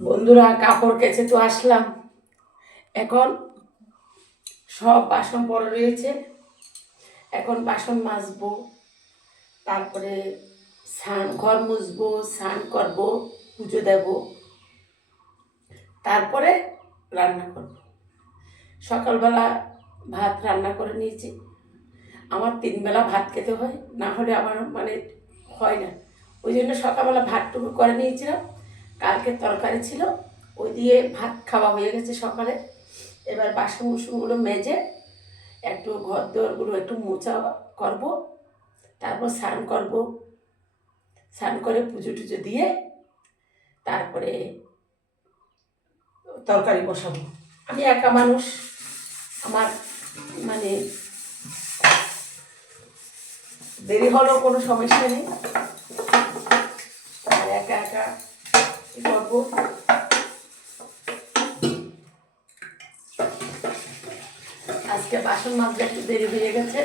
বন্ধুরা, কাপড় কেচে তো আসলাম। এখন সব বাসন পড়ে রয়েছে। এখন বাসন মাজবো, তারপরে ঘর মুছবো, স্নান করবো, পুজো দেব, তারপরে রান্না করব। সকালবেলা ভাত রান্না করে নিয়েছি। আমার 3 বেলা ভাত খেতে হয়, না হলে আমার হয় না। ওই জন্য সকালবেলা ভাতটুকু করে নিয়েছিলাম। কালকে তরকারি ছিল, ওই দিয়ে ভাত খাওয়া হয়ে গেছে সকালে। এবার বাসন কুসনগুলো মেজে একটু ঘর দোরগুলো একটু মোছা করব, তারপর স্নান করব। স্নান করে পুজো টুজো দিয়ে তারপরে তরকারি বসাবো। আমি একা মানুষ, আমার মানে দেরি হলেও কোনো সমস্যা নেই। আর একা একা করবো। আজকে বাসন মাজতে একটু দেরি হয়ে গেছে।